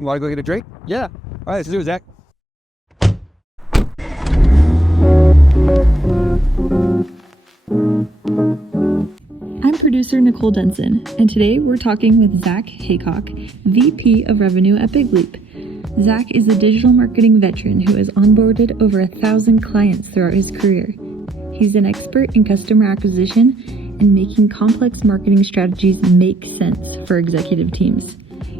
You want to go get a drink? Yeah. All right, let's do it, Zach. I'm producer Nicole Denson, and today we're talking with Zach Haycock, VP of Revenue at Big Leap. Zach is a digital marketing veteran who has onboarded over 1,000 clients throughout his career. He's an expert in customer acquisition and making complex marketing strategies make sense for executive teams.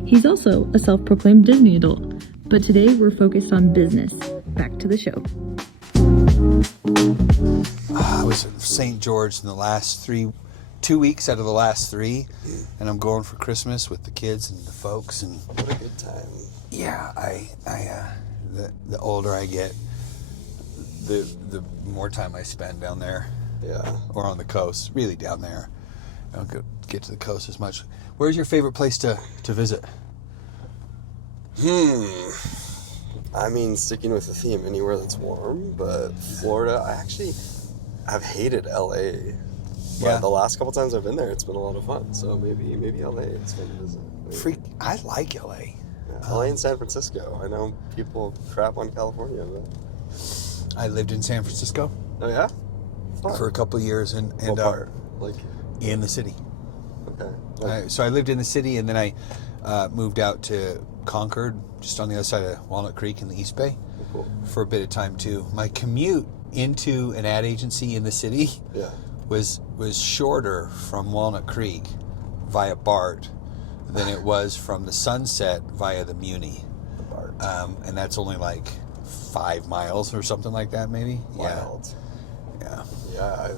He's also a self-proclaimed Disney adult, but today we're focused on business. Back to the show. I was at St. George in the last 2 weeks out of the last 3, and I'm going for Christmas with the kids and the folks. And What a good time. yeah, the older I get, the more time I spend down there. Yeah. Or on the coast, really down there. I don't get to the coast as much. Where's your favorite place to visit? I mean, sticking with the theme, anywhere that's warm, but Florida, I've hated LA. But Yeah. the last couple times I've been there, it's been a lot of fun. So maybe LA is fun to visit. I like LA. Yeah, LA and San Francisco. I know people crap on California, but... I lived in San Francisco Oh, yeah? Fun. for a couple of years, and What part? Like, in the city. okay. So I lived in the city, and then I moved out to Concord, just on the other side of Walnut Creek in the East Bay, Cool. for a bit of time too. My commute into an ad agency in the city Yeah. was shorter from Walnut Creek via BART than it was from the Sunset via the Muni. BART. And that's only like 5 miles or something like that, maybe. Wild. Yeah. Yeah,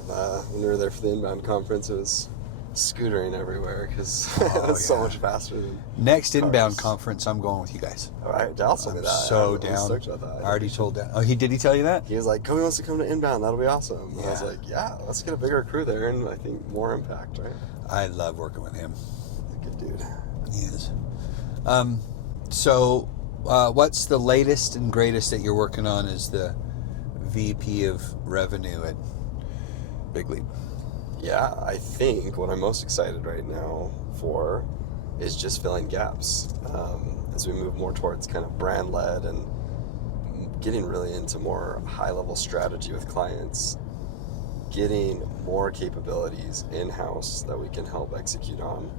when we were there for the inbound conference, it was scootering everywhere because Oh, it's so yeah. much faster than... Next inbound Cars. conference, I'm going with you guys. All right, Dallas told me I'm that. so I'm down. stoked about that. I already told that. Oh, did he tell you that? He was like, Coby wants to come to inbound. That'll be awesome. And I was Yeah. like, yeah, let's get a bigger crew there and I think more impact, right? I love working with him. Good dude. He is. So, what's the latest and greatest that you're working on as the VP of Revenue at Big Leap? Yeah, I think what I'm most excited right now for is just filling gaps as we move more towards kind of brand-led and getting really into more high-level strategy with clients, getting more capabilities in-house that we can help execute on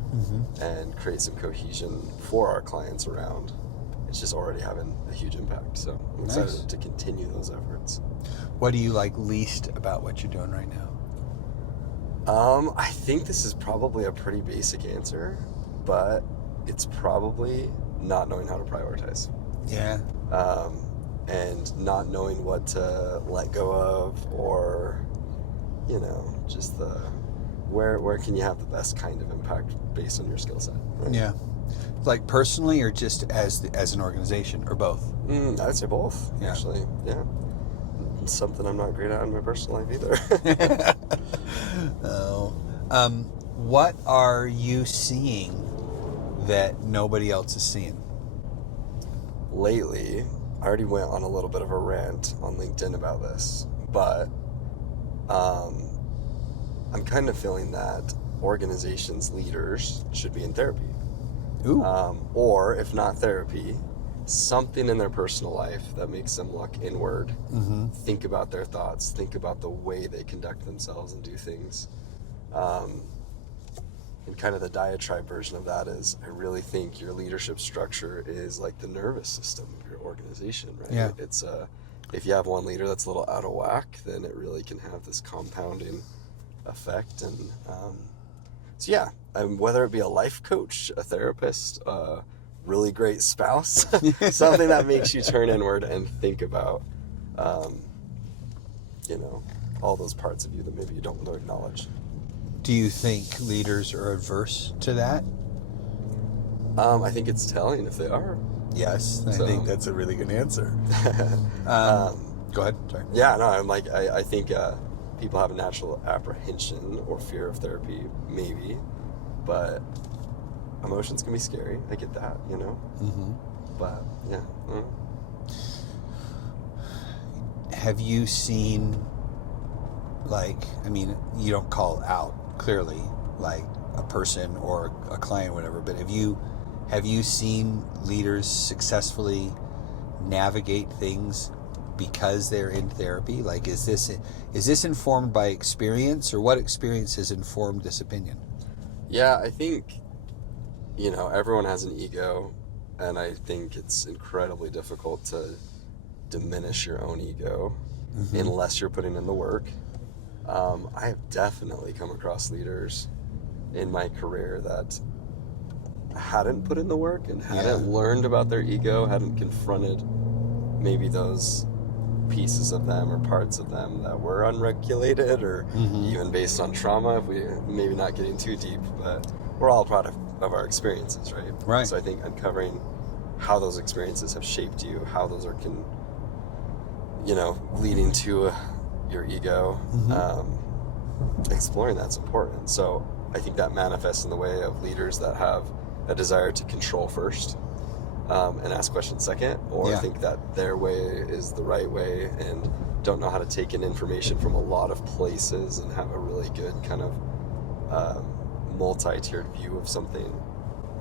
and create some cohesion for our clients around. It's just already having a huge impact, so I'm excited Nice. to continue those efforts. What do you like least about what you're doing right now? I think this is probably a pretty basic answer, but it's probably not knowing how to prioritize. Yeah. And not knowing what to let go of, or, just where can you have the best kind of impact based on your skill set. Right? Yeah. Like personally, or just as an organization, or both? I would say both, Yeah. actually. Yeah. It's something I'm not great at in my personal life either. Oh. What are you seeing that nobody else is seeing? Lately, I already went on a little bit of a rant on LinkedIn about this, but I'm kind of feeling that organizations' leaders should be in therapy. Ooh. Or, if not therapy, something in their personal life that makes them look inward, think about their thoughts, think about the way they conduct themselves and do things. And kind of the diatribe version of that is, I really think your leadership structure is like the nervous system of your organization, right? Yeah. It's if you have one leader that's a little out of whack, then it really can have this compounding effect. And so yeah, whether it be a life coach, a therapist, a really great spouse, something that makes you turn inward and think about, all those parts of you that maybe you don't want to acknowledge. Do you think leaders are adverse to that? I think it's telling if they are. Yes, I So- think that's a really good answer. Go ahead. Sorry. Yeah, no, I think people have a natural apprehension or fear of therapy, maybe, but emotions can be scary. I get that, But yeah. Have you seen, you don't call out clearly, like a person or a client or whatever, but have you have you seen leaders successfully navigate things because they're in therapy? Like, is this informed by experience, or what experience has informed this opinion? Yeah, I think, everyone has an ego, and I think it's incredibly difficult to diminish your own ego unless you're putting in the work. I have definitely come across leaders in my career that hadn't put in the work and hadn't learned about their ego, hadn't confronted maybe those pieces of them or parts of them that were unregulated or even based on trauma, if we maybe not getting too deep, but we're all product of our experiences, right? Right. So I think uncovering how those experiences have shaped you, how those are leading to your ego, exploring that's important. So I think that manifests in the way of leaders that have a desire to control first, and ask questions second, or think that their way is the right way and don't know how to take in information from a lot of places and have a really good kind of multi-tiered view of something.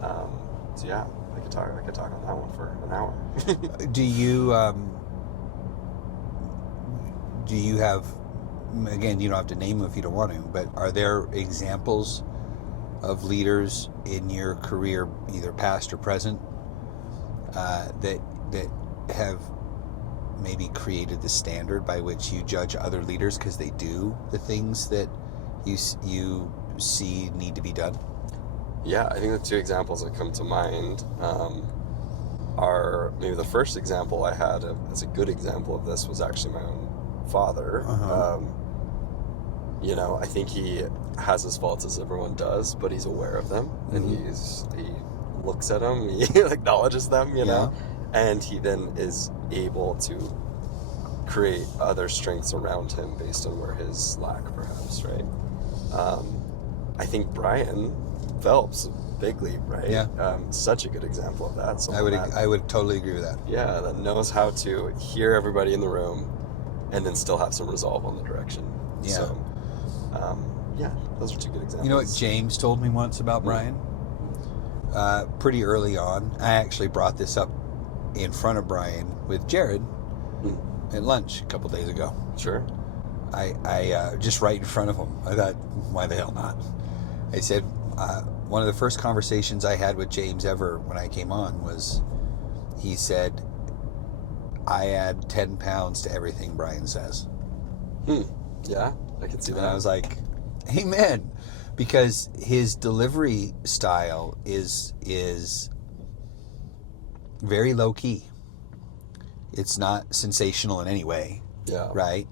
So yeah, I could talk on that one for an hour. Do you have, again, you don't have to name them if you don't want to, but are there examples of leaders in your career, either past or present, that have maybe created the standard by which you judge other leaders because they do the things that you see need to be done? Yeah, I think the two examples that come to mind are, maybe the first example I had as a good example of this was actually my own father. I think he has his faults, as everyone does, but he's aware of them, and he looks at them, he acknowledges them, and he then is able to create other strengths around him based on where his lack, perhaps, right? I think Brian Phelps, big leap, right? Yeah. Such a good example of that. I would totally agree with that. Yeah, that knows how to hear everybody in the room and then still have some resolve on the direction. Yeah. So, those are two good examples. You know what James told me once about Brian? Pretty early on, I actually brought this up in front of Brian with Jared at lunch a couple days ago. Sure. I just right in front of him. I thought, why the hell not? I said, one of the first conversations I had with James ever when I came on was, he said, I add 10 pounds to everything Brian says. Yeah, I can see that. And I was like, amen. Because his delivery style is very low key. It's not sensational in any way. Yeah. Right?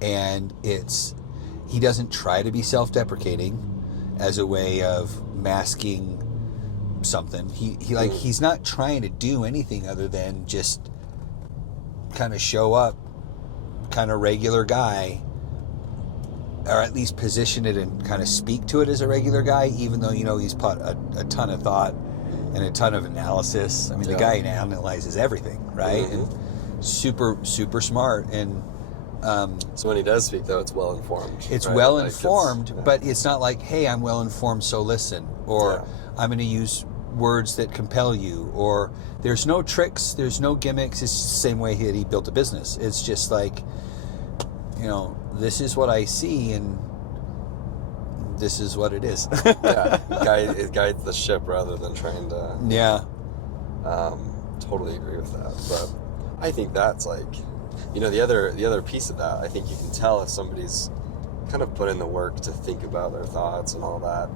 And he doesn't try to be self-deprecating as a way of masking something. He's not trying to do anything other than just kind of show up, kind of regular guy, or at least position it and kind of speak to it as a regular guy, even though he's put a ton of thought and a ton of analysis. I mean, the guy analyzes everything, right? And super, super smart. And so when he does speak, though, it's well informed. It's well informed, but it's not like, hey, I'm well informed, so listen, or I'm going to use words that compel you, or there's no tricks, there's no gimmicks. It's the same way that he built a business. It's just like, this is what I see, and this is what it is. It guides the ship rather than trying to. Yeah. Totally agree with that. But I think that's the other piece of that. I think you can tell if somebody's kind of put in the work to think about their thoughts and all that.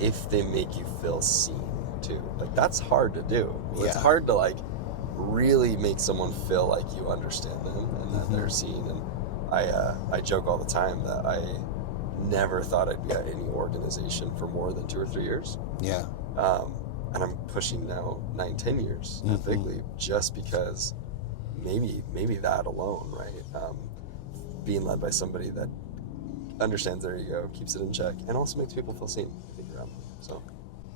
If they make you feel seen too, that's hard to do. It's hard to really make someone feel like you understand them and that they're seen. And I joke all the time that I never thought I'd be at any organization for more than 2 or 3 years. Yeah. And I'm pushing now 9-10 years at Big Leap, just because maybe that alone, right? Being led by somebody that understands their ego, keeps it in check, and also makes people feel seen. I think around them. So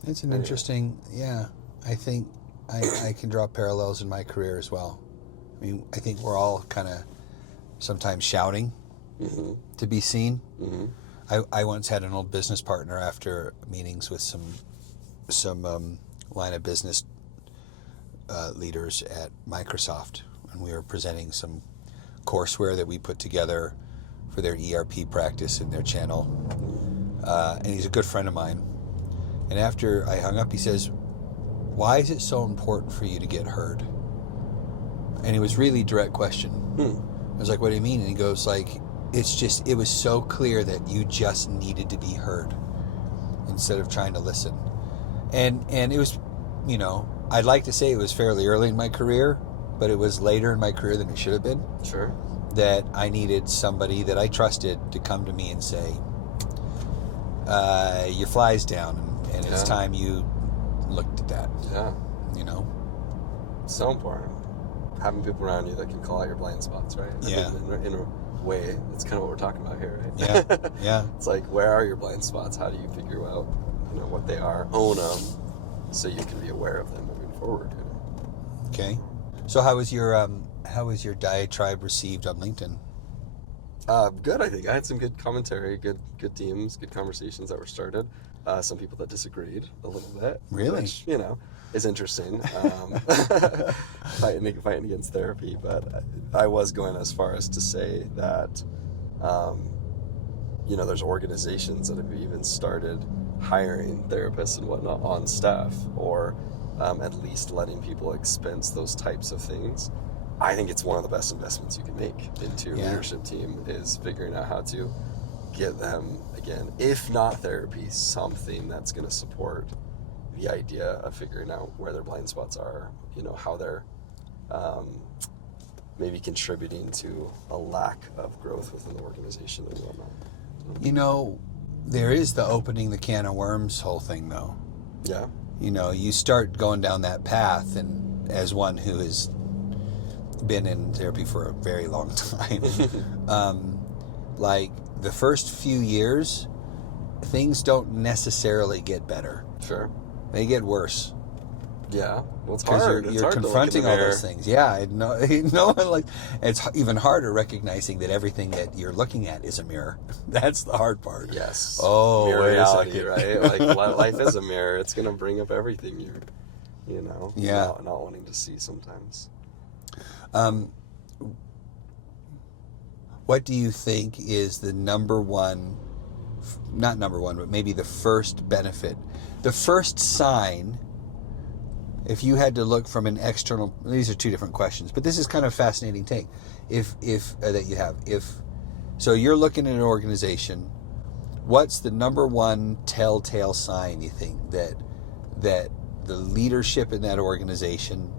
it's an interesting. Yeah, I think I can draw parallels in my career as well. I mean, I think we're all kind of sometimes shouting to be seen. I once had an old business partner after meetings with some some line of business leaders at Microsoft, and we were presenting some courseware that we put together for their ERP practice in their channel. And he's a good friend of mine. And after I hung up, he says, "Why is it so important for you to get heard?" And it was really a direct question. I was like, "What do you mean?" And he goes like, it was so clear that you just needed to be heard instead of trying to listen. And it was, I'd like to say it was fairly early in my career, but it was later in my career than it should have been. Sure. That I needed somebody that I trusted to come to me and say, your fly's down, and it's time you looked at that. Yeah. So important. Having people around you that can call out your blind spots, right? Yeah. In a way, that's kind of what we're talking about here, right? Yeah. Yeah. It's like, where are your blind spots? How do you figure out, what they are? Own them, so you can be aware of them moving forward. Okay. So how was your diatribe received on LinkedIn? Good, I think. I had some good commentary, good teams, good conversations that were started. Some people that disagreed a little bit. Really? Which, is interesting. Fighting against therapy. But I was going as far as to say that, there's organizations that have even started hiring therapists and whatnot on staff, or at least letting people expense those types of things. I think it's one of the best investments you can make into your leadership team, is figuring out how to get them, again, if not therapy, something that's going to support the idea of figuring out where their blind spots are, how they're maybe contributing to a lack of growth within the organization and whatnot. There is the opening the can of worms whole thing, though. Yeah. You start going down that path, and as one who has been in therapy for a very long time, like the first few years, things don't necessarily get better. Sure. They get worse. Yeah. Well, it's hard. You're confronting all those things. Yeah. No one like. It's even harder recognizing that everything that you're looking at is a mirror. That's the hard part. Yes. Oh, mirror wait reality, a right? Like life is a mirror. It's going to bring up everything Yeah. not wanting to see sometimes. What do you think is the number one, not number one, but maybe the first benefit, the first sign, if you had to look from an external, these are two different questions, but this is kind of a fascinating take, so you're looking at an organization, what's the number one telltale sign you think that the leadership in that organization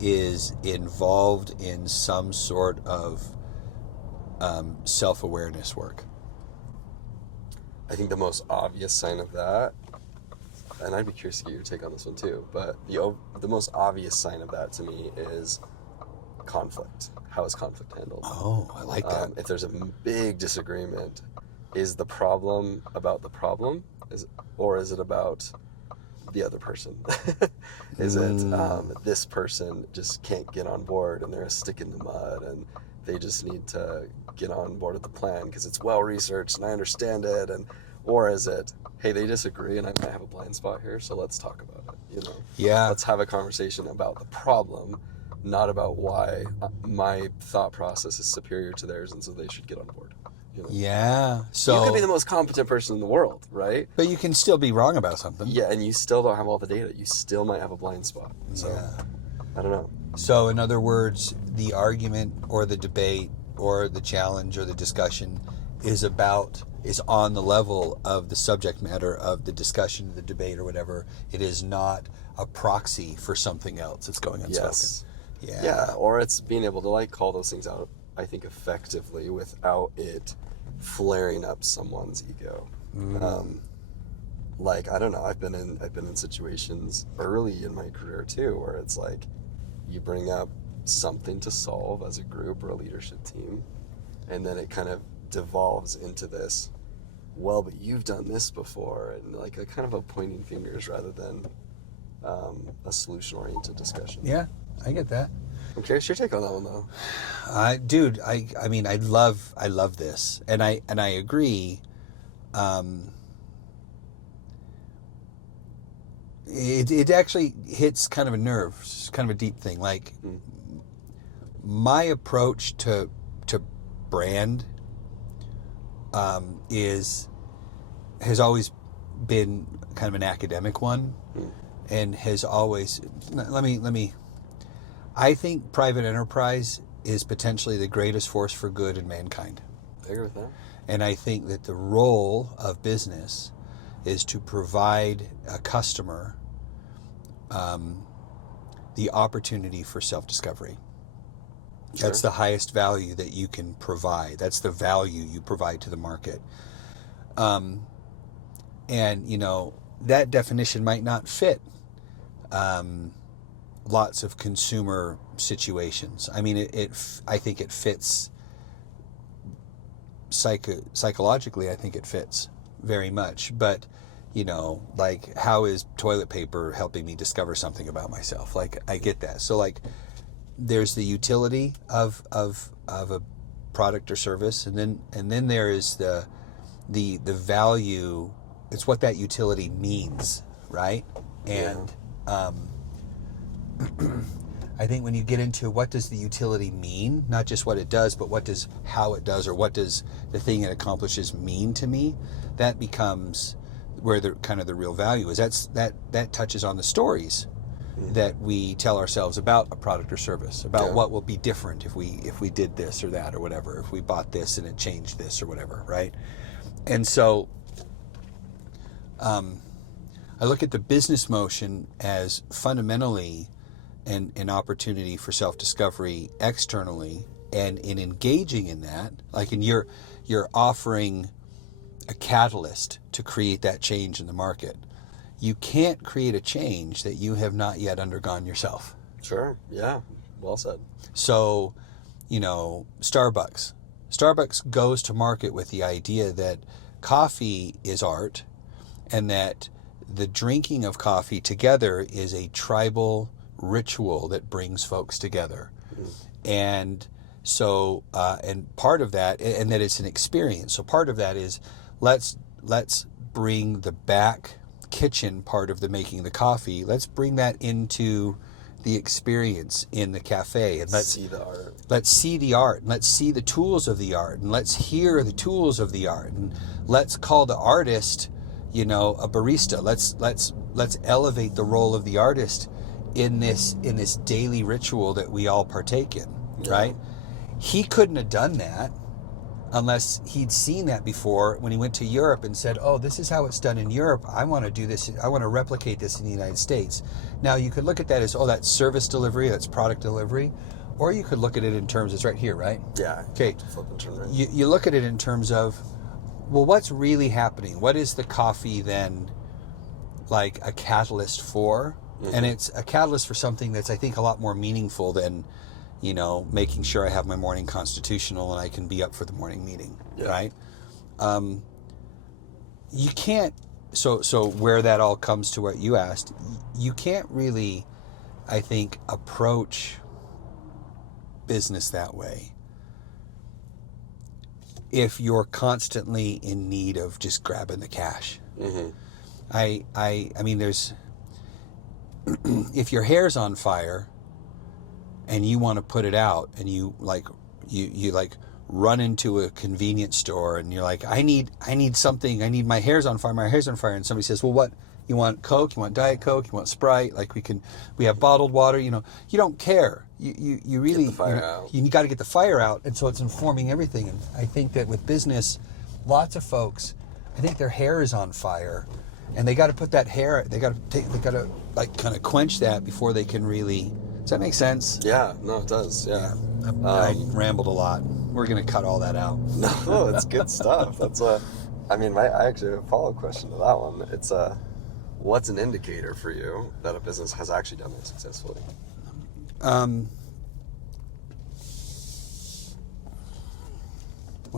is involved in some sort of self-awareness work? I think the most obvious sign of that, and I'd be curious to get your take on this one too, but the most obvious sign of that to me is conflict. How is conflict handled? Oh, I like that. If there's a big disagreement, is the problem about the problem, or is it about the other person? Is it this person just can't get on board and they're a stick in the mud and they just need to get on board with the plan because it's well researched and I understand it, or is it, hey, they disagree and I might have a blind spot here, so let's talk about it. Yeah. Let's have a conversation about the problem, not about why my thought process is superior to theirs and so they should get on board. Yeah. So you could be the most competent person in the world, right? But you can still be wrong about something. Yeah, and you still don't have all the data. You still might have a blind spot. So I don't know. So in other words, the argument or the debate or the challenge or the discussion is on the level of the subject matter of the discussion, the debate or whatever. It is not a proxy for something else that's going unspoken. Yes. Yeah. Or it's being able to call those things out, I think, effectively without it flaring up someone's ego. I don't know, I've been in situations early in my career too where it's like you bring up something to solve as a group or a leadership team, and then it kind of devolves into this, well, but you've done this before, and a kind of a pointing fingers rather than a solution-oriented discussion. Yeah, I get that. I'm curious your take on that one though. Dude, I mean, I love this, and I agree. it actually hits kind of a nerve. It's kind of a deep thing. Like my approach to brand has always been kind of an academic one, and has always let me. I think private enterprise is potentially the greatest force for good in mankind. I agree with that. And I think that the role of business is to provide a customer the opportunity for self-discovery. Sure. That's the highest value that you can provide. That's the value you provide to the market. And, you know, that definition might not fit lots of consumer situations. I mean, I think it fits psychologically. I think it fits very much. But, you know, like, how is toilet paper helping me discover something about myself? Like, I get that. So, like, there's the utility of a product or service, and then there is the value. It's what that utility means, right? And I think when you get into what does the utility mean, not just what it does, but how it does, or what does the thing it accomplishes mean to me, that becomes where the kind of the real value is. That touches on the stories that we tell ourselves about a product or service, about what will be different if we did this or that or whatever, if we bought this and it changed this or whatever, right? And so I look at the business motion as fundamentally an opportunity for self-discovery externally, and in engaging in that, like you're offering a catalyst to create that change in the market. You can't create a change that you have not yet undergone yourself. Sure. Yeah. Well said. So, you know, Starbucks goes to market with the idea that coffee is art, and that the drinking of coffee together is a tribal ritual that brings folks together. And so, and part of that, and that it's an experience. So part of that is let's bring the back kitchen part of the making the coffee. Let's bring that into the experience in the cafe, and let's see the art. Let's see the art, and let's see the tools of the art, and let's hear the tools of the art, and let's call the artist, you know, a barista. Let's elevate the role of the artist in this daily ritual that we all partake in, right? He couldn't have done that unless he'd seen that before when he went to Europe and said, oh, this is how it's done in Europe. I want to do this. I want to replicate this in the United States. Now, you could look at that as, oh, that's service delivery, that's product delivery. Or you could look at it in terms, it's right here, right? Yeah. Okay. Flip and turn around. You look at it in terms of, well, what's really happening? What is the coffee then like a catalyst for? And it's a catalyst for something that's, I think, a lot more meaningful than, you know, making sure I have my morning constitutional and I can be up for the morning meeting, right? You can't, so where that all comes to what you asked, you can't really, I think, approach business that way if you're constantly in need of just grabbing the cash. I mean, there's, if your hair's on fire and you want to put it out, and you run into a convenience store and you're like, I need something, my hair's on fire, and somebody says, well, what, you want Coke, you want Diet Coke, you want Sprite, like we have bottled water, you know, you don't care. You really, you got to get the fire out. And so it's informing everything. And I think that with business, lots of folks, I think their hair is on fire, and they got to put that hair, they got to like kind of quench that before they can really. Does that make sense? Yeah, no, it does. Yeah. I rambled a lot. We're gonna cut all that out. No, that's good stuff. That's I mean, I actually have a follow-up question to that one. It's what's an indicator for you that a business has actually done this successfully? Well,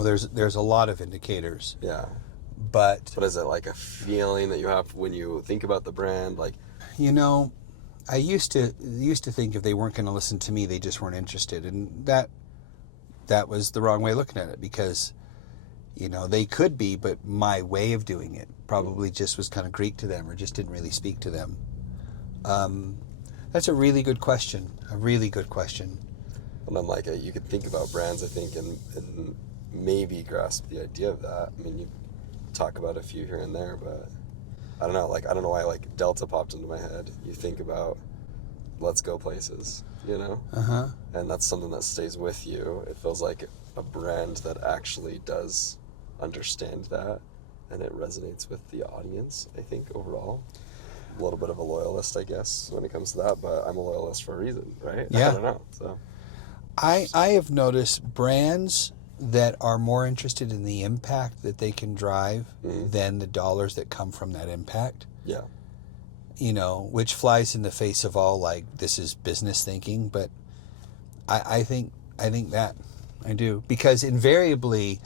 there's a lot of indicators. Yeah. But is it like a feeling that you have when you think about the brand? Like, you know, I used to think if they weren't going to listen to me, they just weren't interested, and that was the wrong way of looking at it, because, you know, they could be, but my way of doing it probably just was kind of Greek to them, or just didn't really speak to them. That's a really good question. A really good question. And I'm like, you could think about brands, I think, and maybe grasp the idea of that. I mean, you talk about a few here and there, but I don't know. Like, I don't know why, like, Delta popped into my head. You think about let's go places, you know? Uh-huh. And that's something that stays with you. It feels like a brand that actually does understand that, and it resonates with the audience, I think, overall. A little bit of a loyalist, I guess, when it comes to that, but I'm a loyalist for a reason, right? Yeah. I don't know, so... I have noticed brands that are more interested in the impact that they can drive than the dollars that come from that impact. Yeah. You know, which flies in the face of all, like, this is business thinking, but I think that I do, because invariably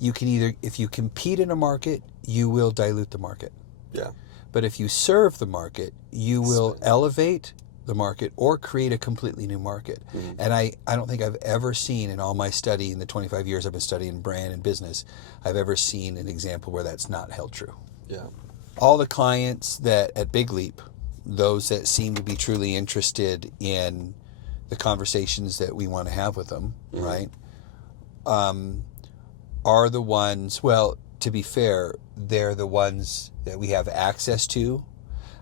you can either, if you compete in a market, you will dilute the market. Yeah. But if you serve the market, you will elevate the market or create a completely new market. And I don't think I've ever seen in all my study, in the 25 years I've been studying brand and business, I've ever seen an example where that's not held true. Yeah. All the clients that at Big Leap, those that seem to be truly interested in the conversations that we want to have with them, right, are the ones, well, to be fair, they're the ones that we have access to.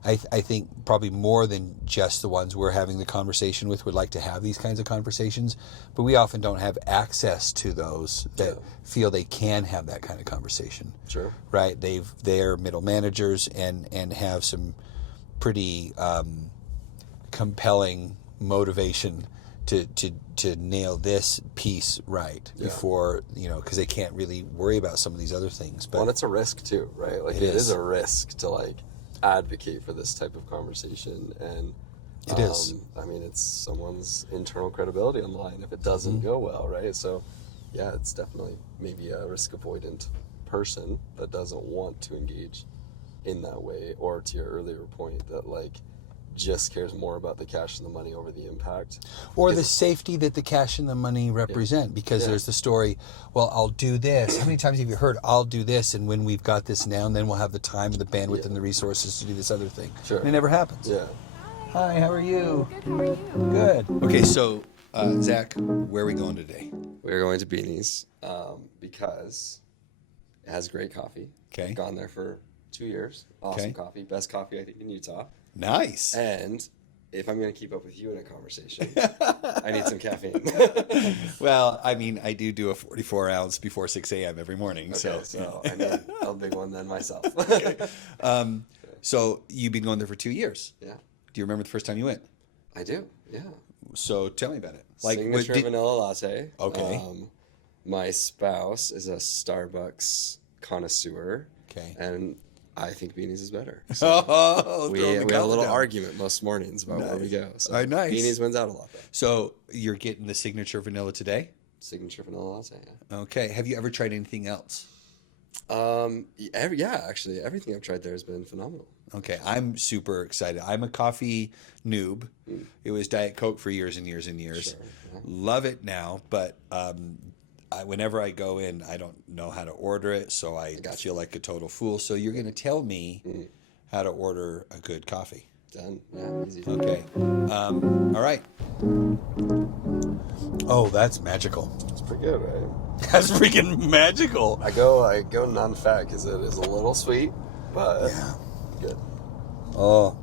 I think probably more than just the ones we're having the conversation with would like to have these kinds of conversations, but we often don't have access to those that feel they can have that kind of conversation. Sure. Right? They're middle managers and have some pretty compelling motivation to nail this piece right before, you know, because they can't really worry about some of these other things. But well, and it's a risk too, right? Like, it is a risk to, like, advocate for this type of conversation, and it is. I mean, it's someone's internal credibility on the line if it doesn't go well, right? So yeah, it's definitely maybe a risk avoidant person that doesn't want to engage in that way, or to your earlier point, that, like, just cares more about the cash and the money over the impact, or the safety that the cash and the money represent. Because there's the story, well, I'll do this. How many times have you heard, I'll do this, and when we've got this now, and then we'll have the time and the bandwidth and the resources to do this other thing. Sure. And it never happens. Yeah. Hi, how are you? Good, how are you? Good. Okay, so Zach, where are we going today? We're going to Beany's because it has great coffee. Okay. Gone there for 2 years. Awesome coffee. Best coffee, I think, in Utah. Nice. And if I'm going to keep up with you in a conversation, I need some caffeine. Well, I mean, I do a 44 ounce before 6 a.m. every morning. Okay, so I need a big one then myself. Okay. So you've been going there for 2 years. Yeah. Do you remember the first time you went? I do, yeah. So tell me about it. Signature vanilla latte. Okay. My spouse is a Starbucks connoisseur. Okay. And I think Beany's is better. We have a little argument most mornings about where we go. So nice. Beany's wins out a lot, though. So you're getting the signature vanilla today? Signature vanilla latte, yeah. Okay. Have you ever tried anything else? Actually, everything I've tried there has been phenomenal. Okay, I'm super excited. I'm a coffee noob. It was Diet Coke for years and years and years. Sure, yeah. Love it now, but whenever I go in, I don't know how to order it, so I feel like a total fool. So you're going to tell me how to order a good coffee. Done. Yeah, easy. Okay. All right. Oh, that's magical. It's pretty good, right? That's freaking magical. I go non-fat because it is a little sweet, but good. Oh.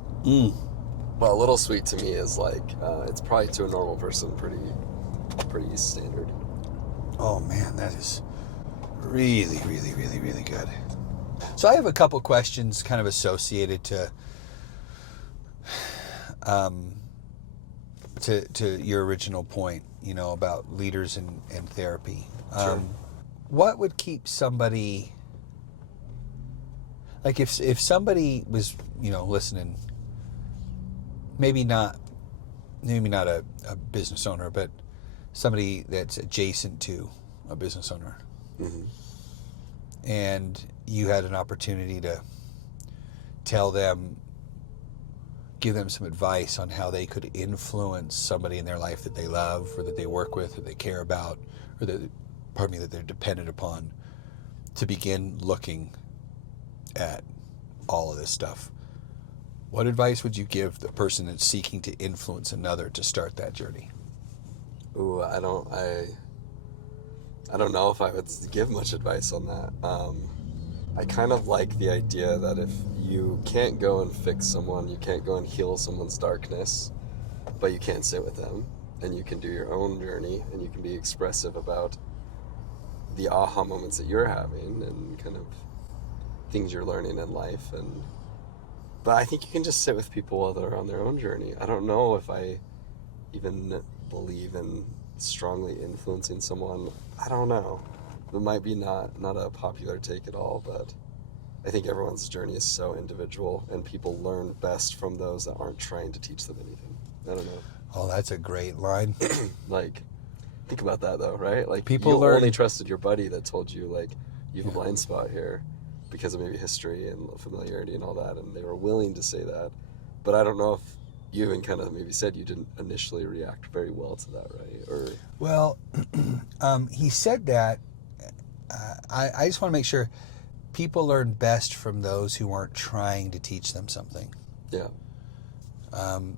Well, a little sweet to me is like it's probably to a normal person pretty standard. Oh man, that is really, really, really, really good. So I have a couple questions kind of associated to your original point, you know, about leaders and therapy. Sure. What would keep somebody, like if somebody was, you know, listening, maybe not a business owner, but somebody that's adjacent to a business owner, and you had an opportunity to give them some advice on how they could influence somebody in their life that they love or that they work with or they care about or that they're dependent upon to begin looking at all of this stuff. What advice would you give the person that's seeking to influence another to start that journey? Ooh, I don't know if I would give much advice on that. I kind of like the idea that if you can't go and fix someone, you can't go and heal someone's darkness, but you can sit with them, and you can do your own journey, and you can be expressive about the aha moments that you're having and kind of things you're learning in life. But I think you can just sit with people while they're on their own journey. I don't know if I even believe in strongly influencing someone. I don't know. It might be not a popular take at all, but I think everyone's journey is so individual, and people learn best from those that aren't trying to teach them anything. I don't know. Oh, that's a great line. Like, think about that though, right? Like, People you learn... only trusted your buddy that told you, like, you have a blind spot here because of maybe history and familiarity and all that, and they were willing to say that. But I don't know if you even kind of maybe said you didn't initially react very well to that, right? Or Well, he said that. I just want to make sure people learn best from those who aren't trying to teach them something. Yeah.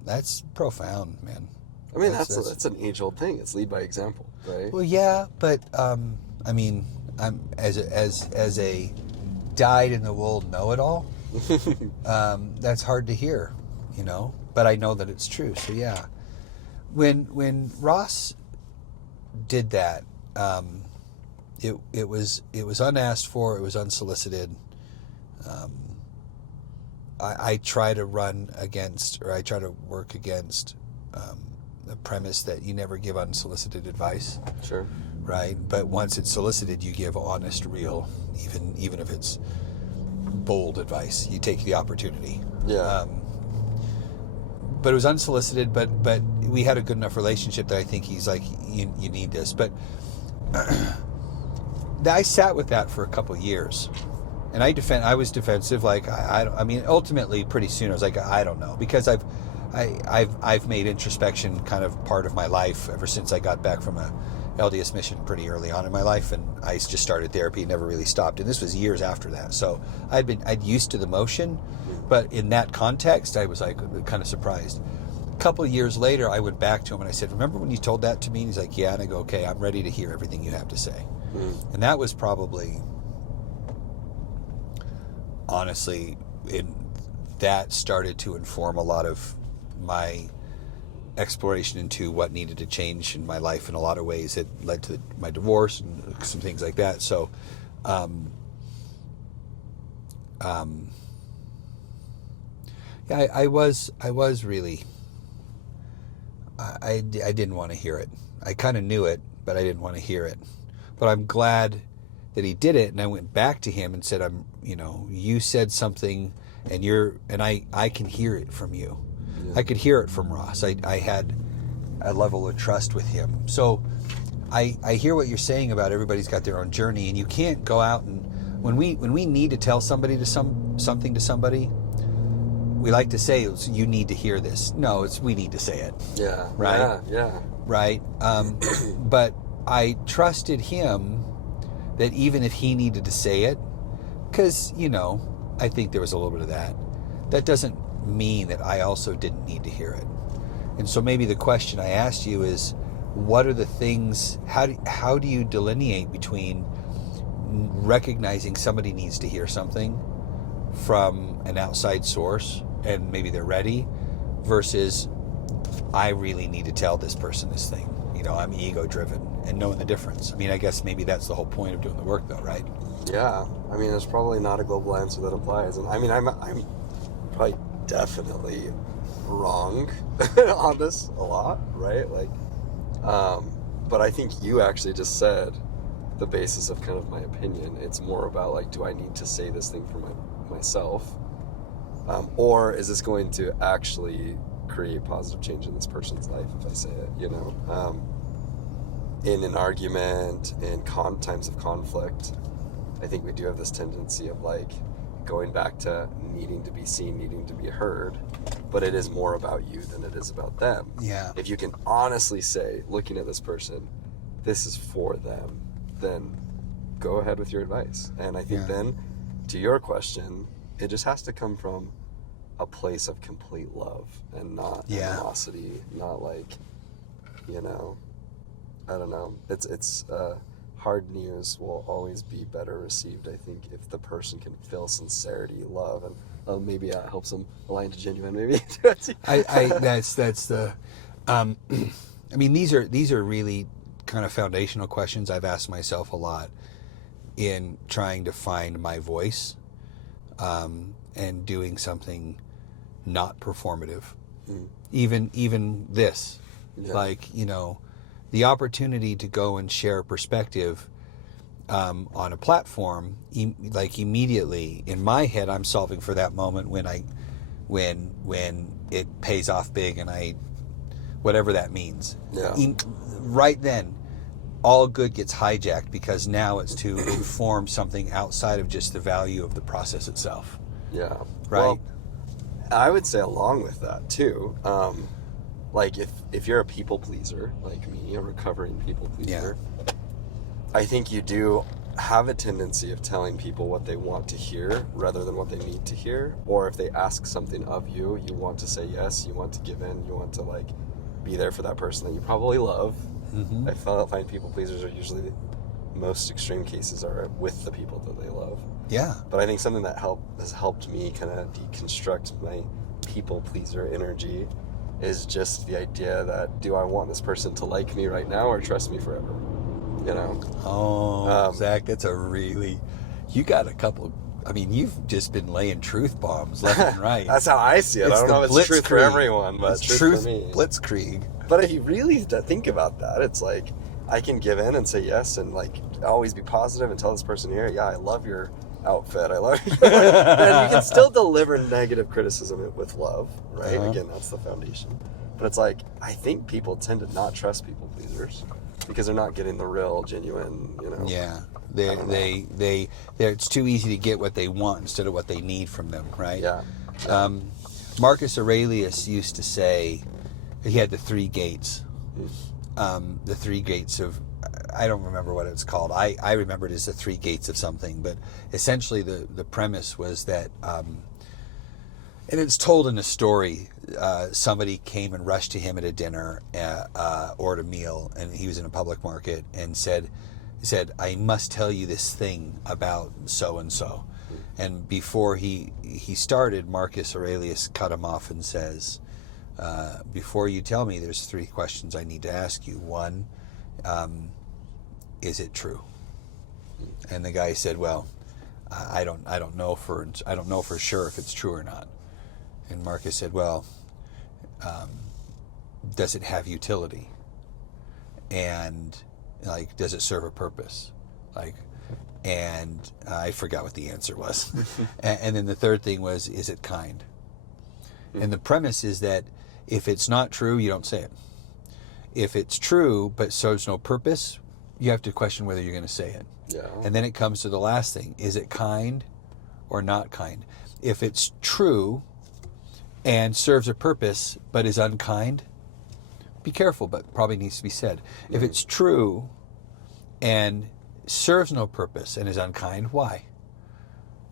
That's profound, man. I mean, that's an age-old thing. It's lead by example, right? Well, yeah, but I mean, I'm as a dyed-in-the-wool know-it-all. That's hard to hear, you know. But I know that it's true. So yeah, when Ross did that, it was unasked for. It was unsolicited. I try to run against, or I try to work against the premise that you never give unsolicited advice. Sure. Right? But once it's solicited, you give honest, real, even if it's bold advice. You take the opportunity. Yeah. But it was unsolicited, but we had a good enough relationship that I think he's like, you need this. But I sat with that for a couple of years. And I was defensive. Like, I mean, ultimately, pretty soon I was like, I don't know. Because I've made introspection kind of part of my life ever since I got back from a LDS mission pretty early on in my life, and I just started therapy, never really stopped, and this was years after that. So I'd used to the motion, but in that context, I was like kind of surprised. A couple of years later, I went back to him and I said, "Remember when you told that to me?" And he's like, "Yeah." And I go, "Okay, I'm ready to hear everything you have to say." And that was probably, honestly, that started to inform a lot of my exploration into what needed to change in my life in a lot of ways. It led to my divorce and some things like that. So, yeah, I was really, I didn't want to hear it. I kind of knew it, but I didn't want to hear it. But I'm glad that he did it, and I went back to him and said, you said something, and I can hear it from you. Yeah. I could hear it from Ross. I had a level of trust with him. So I hear what you're saying about everybody's got their own journey, and you can't go out and when we need to tell somebody something to somebody, we like to say, you need to hear this. No, it's we need to say it. Yeah. Right? Yeah. Right? But I trusted him that even if he needed to say it, because, I think there was a little bit of that doesn't mean that I also didn't need to hear it. And so maybe the question I asked you is, what are the things, how do you delineate between recognizing somebody needs to hear something from an outside source and maybe they're ready, versus I really need to tell this person this thing. I'm ego driven, and knowing the difference. I mean, I guess maybe that's the whole point of doing the work though, right? Yeah. I mean, there's probably not a global answer that applies. And I mean, I'm probably definitely wrong on this a lot, right? Like, but I think you actually just said the basis of kind of my opinion. It's more about like, do I need to say this thing for myself? Or is this going to actually create positive change in this person's life if I say it, in an argument, in times of conflict, I think we do have this tendency of like going back to needing to be seen, needing to be heard, but it is more about you than it is about them. Yeah. If you can honestly say, looking at this person, this is for them, then go ahead with your advice. And I think then, to your question, it just has to come from a place of complete love and not animosity, not like, you know, I don't know. It's hard news will always be better received, I think, if the person can feel sincerity, love, and maybe it helps them align to genuine. Maybe that's the. I mean, these are really kind of foundational questions I've asked myself a lot in trying to find my voice, and doing something not performative. Even this, like, you know, the opportunity to go and share a perspective on a platform, like immediately in my head, I'm solving for that moment when it pays off big, and whatever that means. Yeah. Right then, all good gets hijacked because now it's to inform something outside of just the value of the process itself. Yeah. Right. Well, I would say along with that too, like if you're a people pleaser like me, a recovering people pleaser, I think you do have a tendency of telling people what they want to hear rather than what they need to hear. Or if they ask something of you, you want to say yes, you want to give in, you want to like be there for that person that you probably love. Mm-hmm. I find people pleasers are usually the most extreme cases are with the people that they love. Yeah. But I think something that has helped me kind of deconstruct my people pleaser energy is just the idea that, do I want this person to like me right now or trust me forever? You know? Oh, Zach, that's you got a couple. I mean, you've just been laying truth bombs left and right. That's how I see it. It's I don't know if it's truth for everyone, but it's truth for me. Blitzkrieg. But if you really think about that, it's like, I can give in and say yes and like always be positive and tell this person here, yeah, I love your outfit, I love you. And you can still deliver negative criticism with love, right? Again, that's the foundation. But it's like, I think people tend to not trust people pleasers because they're not getting the real, genuine, you know. Yeah. It's too easy to get what they want instead of what they need from them, right? Yeah. Marcus Aurelius used to say he had the three gates. The three gates of, I don't remember what it's called. I remember it as the three gates of something, but essentially the premise was that, and it's told in a story, somebody came and rushed to him at a dinner, or at a meal, and he was in a public market, and said, I must tell you this thing about so-and-so. And before he started, Marcus Aurelius cut him off and says, before you tell me, there's three questions I need to ask you. One, is it true? And the guy said, well, I don't know for sure if it's true or not. And Marcus said, well, does it have utility? And like, does it serve a purpose? Like, and I forgot what the answer was. And then the third thing was, is it kind? And the premise is that if it's not true, you don't say it. If it's true but serves no purpose, you have to question whether you're going to say it. Yeah. And then it comes to the last thing. Is it kind or not kind? If it's true and serves a purpose but is unkind, be careful, but probably needs to be said. If it's true and serves no purpose and is unkind, why?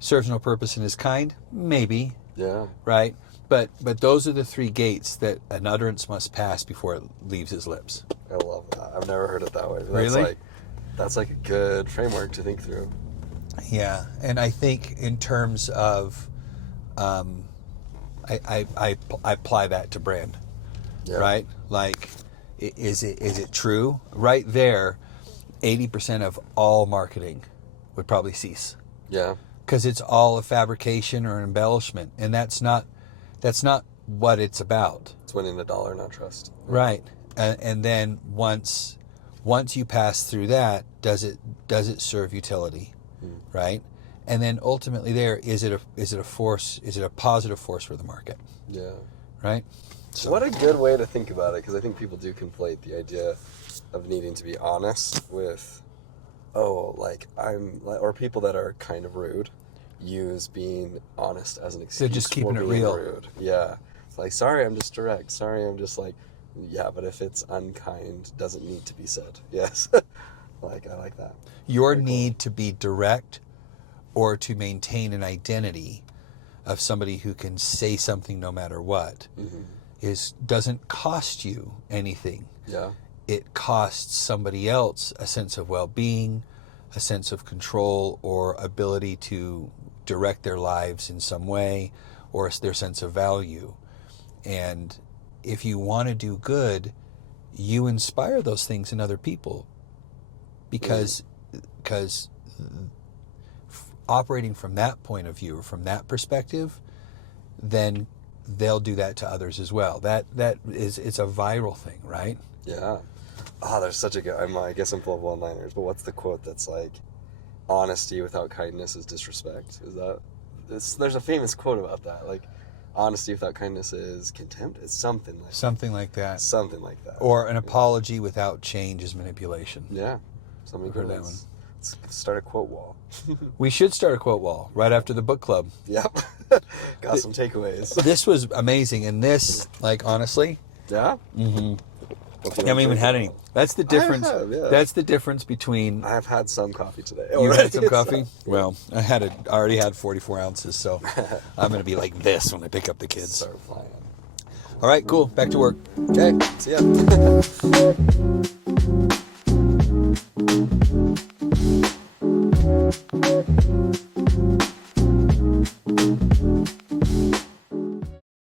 Serves no purpose and is kind? Maybe. Yeah. Right? But those are the three gates that an utterance must pass before it leaves his lips. I love that. I've never heard it that way. Really? That's like a good framework to think through. Yeah, and I think in terms of, I apply that to brand, right? Like, is it true? Right there, 80% of all marketing would probably cease. Yeah. Because it's all a fabrication or an embellishment, and that's not what it's about. It's winning the dollar, not trust. Right. And then once you pass through that, does it serve utility? Right? And then ultimately is it a force, is it a positive force for the market? Yeah. Right? So what a good way to think about it, because I think people do conflate the idea of needing to be honest with, or people that are kind of rude use being honest as an excuse. They're just keeping for it being real. Rude. Yeah. It's like, sorry, I'm just direct. Sorry, I'm just like, yeah, but if it's unkind, doesn't need to be said. Yes. I like that. Your need to be direct or to maintain an identity of somebody who can say something no matter what doesn't cost you anything. Yeah. It costs somebody else a sense of well-being, a sense of control, or ability to direct their lives in some way, or their sense of value. And if you want to do good, you inspire those things in other people, because operating from that point of view, or from that perspective, then they'll do that to others as well. It's a viral thing, right? Yeah. Oh, there's such a good... I guess I'm full of one-liners, but what's the quote that's like, honesty without kindness is disrespect? There's a famous quote about that. Like, honesty without kindness is contempt. It's something like that. Something like that. Or an apology without change is manipulation. Yeah. Something I've heard that one. Let's start a quote wall. We should start a quote wall right after the book club. Yep. Got some takeaways. This was amazing, and this, like, honestly... Yeah? Mm-hmm. I haven't even had any. That's the difference. I have, yeah. That's the difference between... I've had some coffee today. You had some coffee? Well, I already had 44 ounces, so I'm going to be like this when I pick up the kids. Start flying. All right, cool. Back to work. Okay, see ya.